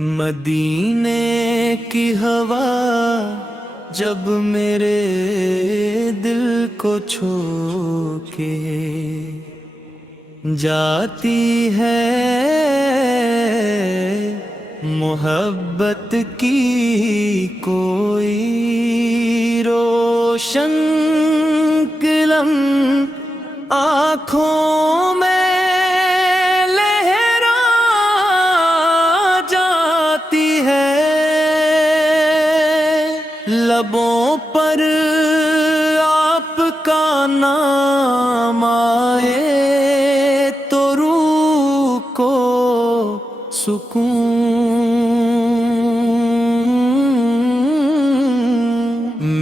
مدینے کی ہوا جب میرے دل کو چھو کے جاتی ہے، محبت کی کوئی روشن قلم آنکھوں میں لہرا جاتی ہے، لبوں پر آپ کا نام آئے تو روح کو سکون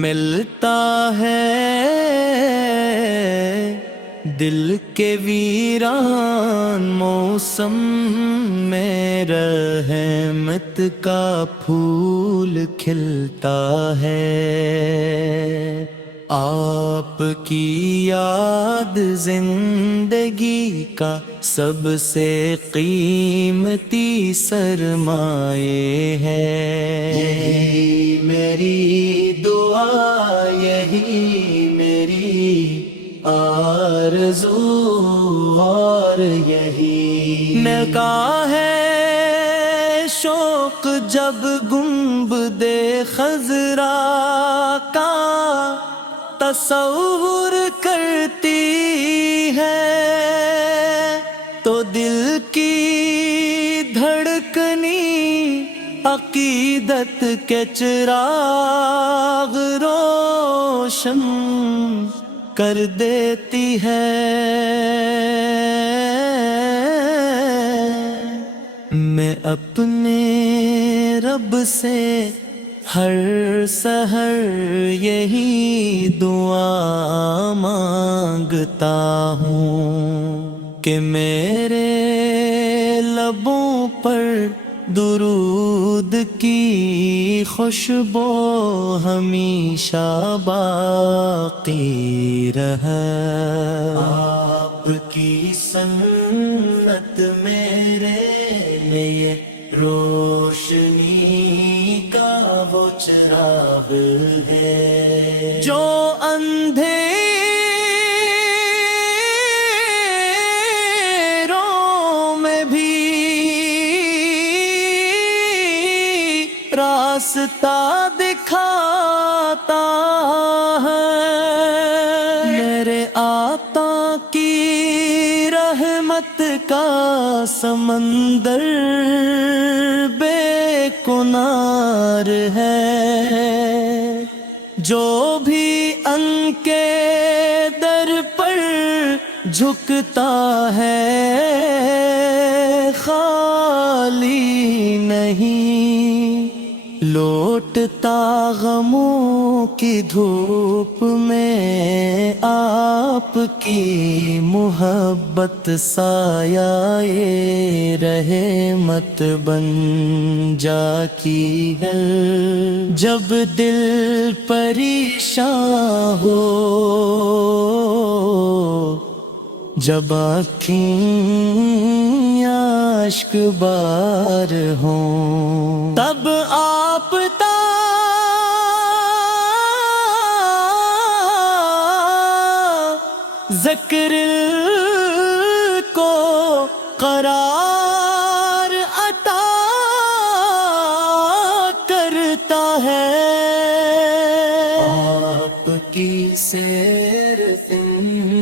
ملتا ہے، دل کے ویران موسم میں رحمت کا پھول کھلتا ہے، آپ کی یاد زندگی کا سب سے قیمتی سرمایہ ہے، یہی میری دعا، یہی میری آرزو اور یہی نگاہ ہے، شوق جب گنبد خضرا کا تصور کرتی ہے تو دل کی دھڑکنی عقیدت کے چراغ روشن کر دیتی ہے، میں اپنے رب سے ہر سحر یہی دعا مانگتا ہوں کہ میرے لبوں پر درود کی خوشبو ہمیشہ باقی رہے، آپ کی سنت میرے لیے روشنی کا وہ چراغ ہے جو اندھیروں میں بھی راستہ دکھاتا ہے، میرے آقا کی رحمت کا سمندر بے کنار ہے، جو بھی ان کے در پر جھکتا ہے خالی نہیں لوٹتا، غموں کی دھوپ میں آپ کی محبت سایہ رحمت بن جاتی ہے، جب دل پریشان ہو، جب آنکھیں اشک بار ہوں، تب آپ ذکر کو قرار عطا کرتا ہے، آپ کی سیر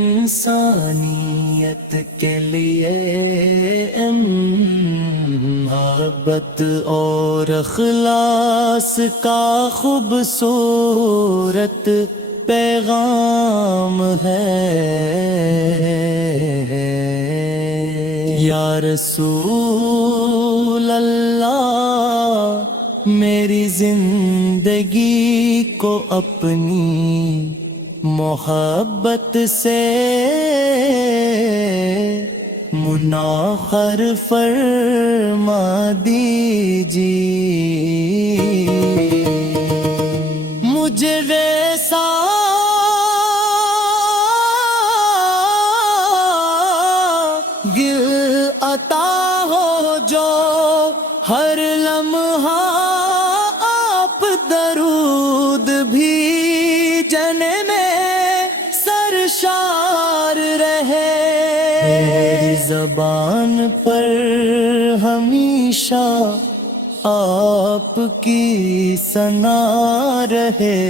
انسانیت کے لیے محبت اور اخلاص کا خوبصورت پیغام ہے، یا رسول اللہ میری زندگی کو اپنی محبت سے مناخر فرما دیجیے، مجھے ویسا دل عطا ہو جو ہر لمحے لمحہ آپ درود بھی جنے میں سرشار رہے، میری زبان پر ہمیشہ آپ کی ثنا رہے،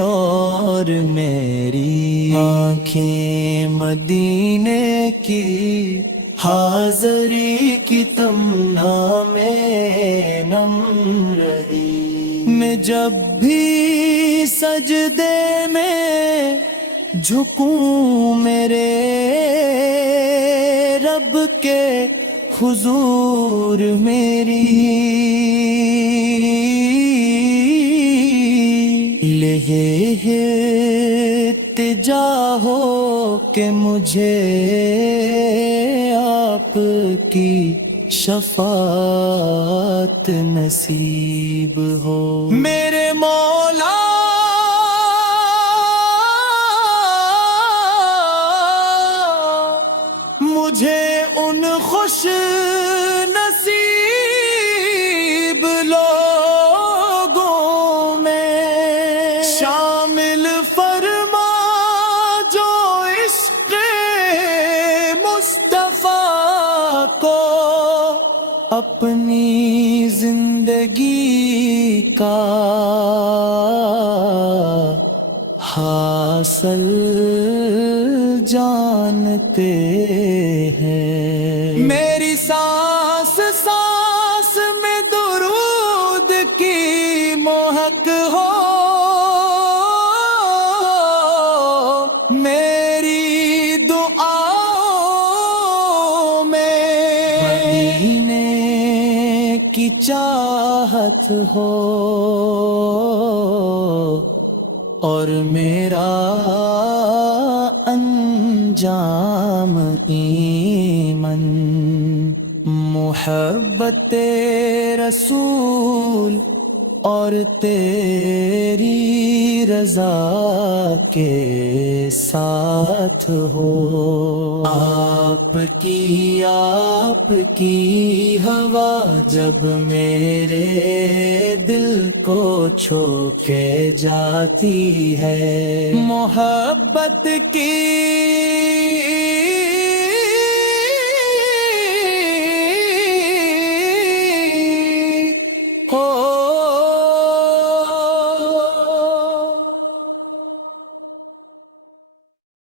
اور میری آنکھیں مدینے کی حاضری کی تمنا میں نم رہی۔ میں جب بھی سجدے میں جھکوں میرے رب کے حضور میری التجا ہو کہ مجھے آپ کی شفاعت نصیب ہو۔ میرے مولا مجھے ان خوش نصیب لوگوں میں شامل فرما جو عشق مصطفیٰ کو اپنی زندگی کا حاصل جانتے ہیں۔ میری سانس سانس میں درود کی مہک ہو، میری دعاؤں میں مدینے کی چاہت ہو، اور میرا انجام ایمن محبت رسول اور تیری رضا کے ساتھ ہو۔ آپ کی ہوا جب میرے دل کو چھو کے جاتی ہے، محبت کی